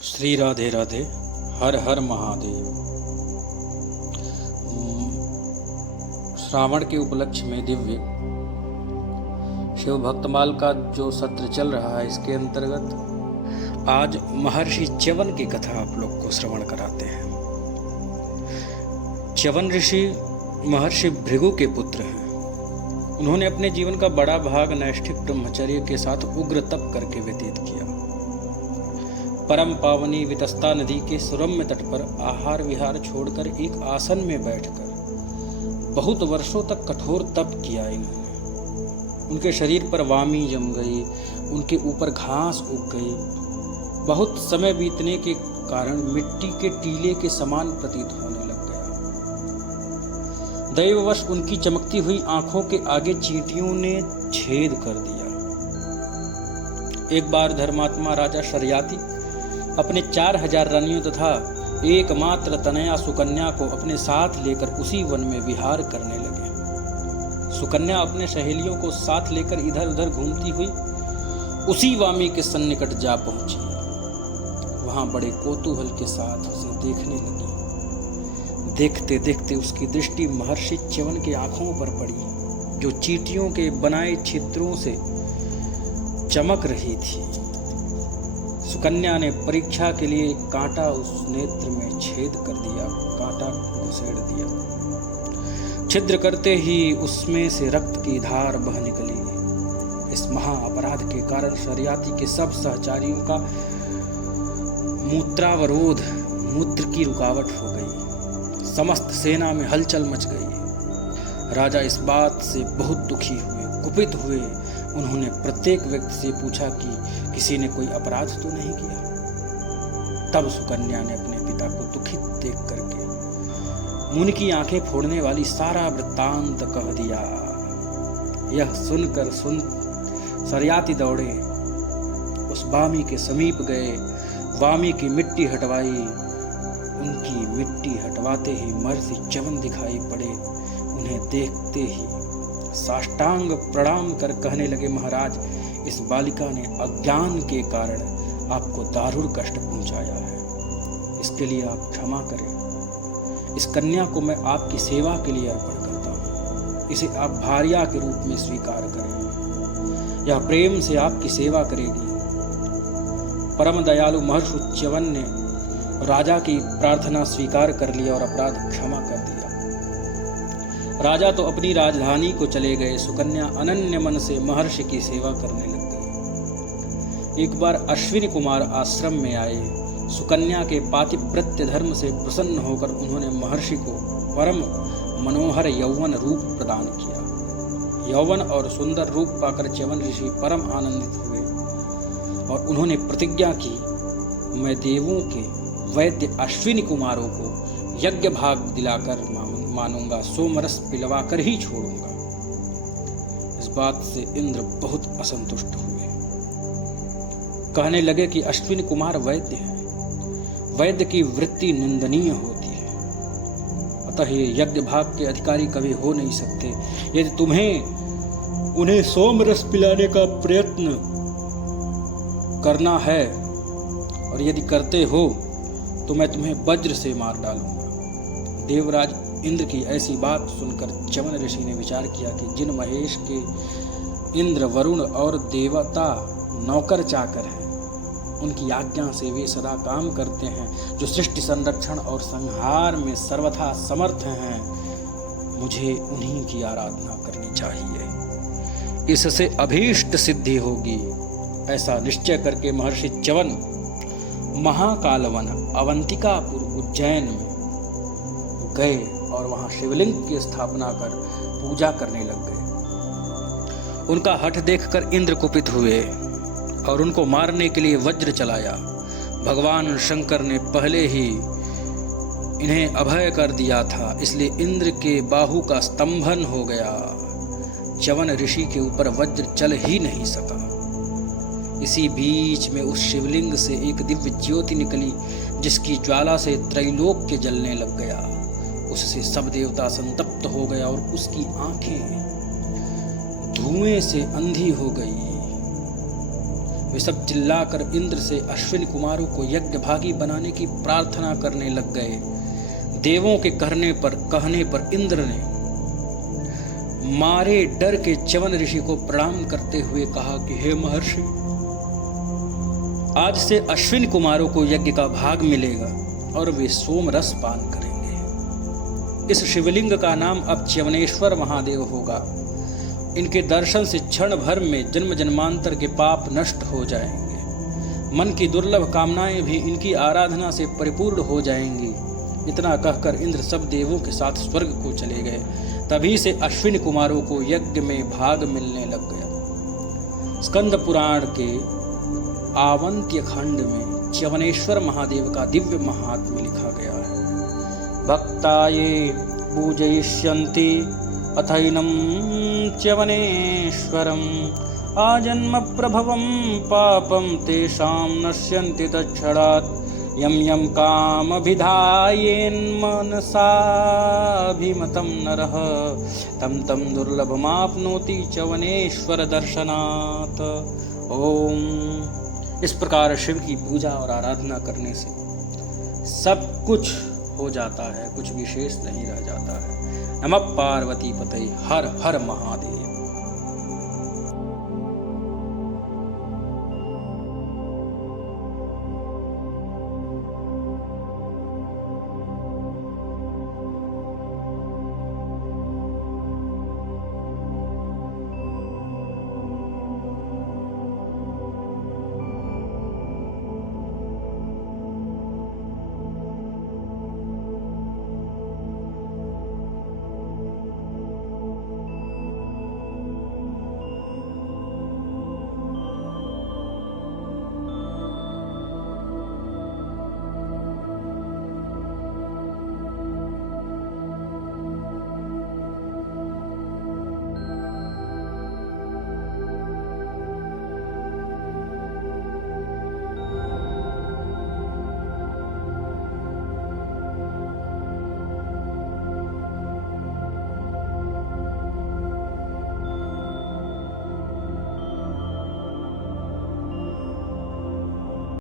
श्री राधे राधे। हर हर महादेव। श्रावण के उपलक्ष्य में दिव्य शिव भक्तमाल का जो सत्र चल रहा है, इसके अंतर्गत आज महर्षि च्यवन की कथा आप लोग को श्रवण कराते हैं। च्यवन ऋषि महर्षि भृगु के पुत्र हैं। उन्होंने अपने जीवन का बड़ा भाग नैष्ठिक ब्रह्मचर्य के साथ उग्र तप करके व्यतीत किया। परम पावनी वितस्ता नदी के सुरम्य तट पर आहार विहार छोड़कर एक आसन में बैठकर बहुत वर्षों तक कठोर तप किया इन्होंने। उनके शरीर पर वामी जम गई, उनके ऊपर घास उग गई। बहुत समय बीतने के कारण मिट्टी के टीले के समान प्रतीत होने लग गया। दैववश उनकी चमकती हुई आंखों के आगे चींटियों ने छेद कर दिया। एक बार धर्मात्मा राजा शर्याती अपने 4000 रानियों तथा एकमात्र तनया सुकन्या को अपने साथ लेकर उसी वन में विहार करने लगे। सुकन्या अपने सहेलियों को साथ लेकर इधर उधर घूमती हुई उसी वामी के सन्निकट जा पहुंची। वहां बड़े कौतूहल के साथ उसे देखने लगी। देखते देखते उसकी दृष्टि महर्षि च्यवन की आंखों पर पड़ी, जो चींटियों के बनाए छिद्रों से चमक रही थी। सुकन्या ने परीक्षा के लिए एक कांटा उस नेत्र में छेद कर दिया, कांटा घुसेड़ दिया। छिद्र करते ही उसमें से रक्त की धार बह निकली। इस महा अपराध के कारण शर्याती के सब सहचारियों का मूत्रावरोध, मूत्र की रुकावट हो गई। समस्त सेना में हलचल मच गई। राजा इस बात से बहुत दुखी हुए, कुपित हुए। उन्होंने प्रत्येक व्यक्ति से पूछा कि किसी ने कोई अपराध तो नहीं किया। तब सुकन्या ने अपने पिता को दुखित देख करके मुनि की आंखें फोड़ने वाली सारा वृत्तांत कह दिया। यह सुनकर शर्याती दौड़े, उस वामी के समीप गए, वामी की मिट्टी हटवाई। उनकी मिट्टी हटवाते ही महर्षि च्यवन दिखाई पड़े। उन्हें देखते ही साष्टांग प्रणाम कर कहने लगे, महाराज, इस बालिका ने अज्ञान के कारण आपको दारुण कष्ट पहुंचाया है। इसके लिए आप क्षमा करें। इस कन्या को मैं आपकी सेवा के लिए अर्पण करता हूँ। इसे आप भार्या के रूप में स्वीकार करें। यह प्रेम से आपकी सेवा करेगी। परम दयालु महर्षि च्यवन ने राजा की प्रार्थना स्वीकार कर लिया और अपराध क्षमा कर दिया। राजा तो अपनी राजधानी को चले गए। सुकन्या अनन्य मन से महर्षि की सेवा करने लग गई। एक बार अश्विनी कुमार आश्रम में आए। सुकन्या के पातिव्रत्य धर्म से प्रसन्न होकर उन्होंने महर्षि को परम मनोहर यौवन रूप प्रदान किया। यौवन और सुंदर रूप पाकर च्यवन ऋषि परम आनंदित हुए और उन्होंने प्रतिज्ञा की, मैं देवों के वैद्य अश्विनी कुमारों को यज्ञ भाग दिलाकर मानूंगा, सोमरस पिलवा कर ही छोड़ूंगा। इस बात से इंद्र बहुत असंतुष्ट हुए। कहने लगे कि अश्विनी कुमार वैद्य हैं। वैद्य की वृत्ति निंदनीय होती है, अतः ये यज्ञ भाग के अधिकारी कभी हो नहीं सकते। यदि तुम्हें उन्हें सोमरस पिलाने का प्रयत्न करना है और यदि करते हो तो मैं तुम्हें वज्र से मार डालूंगा। देवराज इंद्र की ऐसी बात सुनकर च्यवन ऋषि ने विचार किया कि जिन महेश के इंद्र, वरुण और देवता नौकर चाकर हैं, उनकी आज्ञा से वे सदा काम करते हैं, जो सृष्टि संरक्षण और संहार में सर्वथा समर्थ हैं, मुझे उन्हीं की आराधना करनी चाहिए। इससे अभीष्ट सिद्धि होगी। ऐसा निश्चय करके महर्षि च्यवन महाकालवन अवंतिकापुर उज्जैन में गए और वहां शिवलिंग की स्थापना कर पूजा करने लग गए। उनका हठ देखकर इंद्र कुपित हुए और उनको मारने के लिए वज्र चलाया। भगवान शंकर ने पहले ही इन्हें अभय कर दिया था, इसलिए इंद्र के बाहु का स्तंभन हो गया। च्यवन ऋषि के ऊपर वज्र चल ही नहीं सका। इसी बीच में उस शिवलिंग से एक दिव्य ज्योति निकली, जिसकी ज्वाला से त्रैलोक्य जलने लग गया। उससे सब देवता संतप्त हो गया और उसकी आंखें धुएं से अंधी हो गई। वे सब चिल्लाकर इंद्र से अश्विनी कुमारों को यज्ञ भागी बनाने की प्रार्थना करने लग गए। देवों के कहने पर इंद्र ने मारे डर के च्यवन ऋषि को प्रणाम करते हुए कहा कि हे महर्षि, आज से अश्विनी कुमारों को यज्ञ का भाग मिलेगा और वे सोम रस पान करेंगे। इस शिवलिंग का नाम अब च्यवनेश्वर महादेव होगा। इनके दर्शन से क्षण भर में जन्म जन्मांतर के पाप नष्ट हो जाएंगे। मन की दुर्लभ कामनाएं भी इनकी आराधना से परिपूर्ण हो जाएंगी। इतना कहकर इंद्र सब देवों के साथ स्वर्ग को चले गए। तभी से अश्विनी कुमारों को यज्ञ में भाग मिलने लग गया। स्कंद पुराण के आवंत्य खंड में च्यवनेश्वर महादेव का दिव्य महात्म्य लिखा गया है। भक्ता ये पूजयिष्यन्ति अथैनं च्यवनेश्वरम् आजन्म प्रभवं पापं तेषां नश्यन्ति तत्क्षणात् यं यं कामभिधायेन्मनसाभिमतं नरः तं तं दुर्लभमाप्नोति च्यवनेश्वर दर्शनात्। ओम। इस प्रकार शिव की पूजा और आराधना करने से सब कुछ हो जाता है, कुछ विशेष नहीं रह जाता है। नमः पार्वती पतये हर हर महादेव।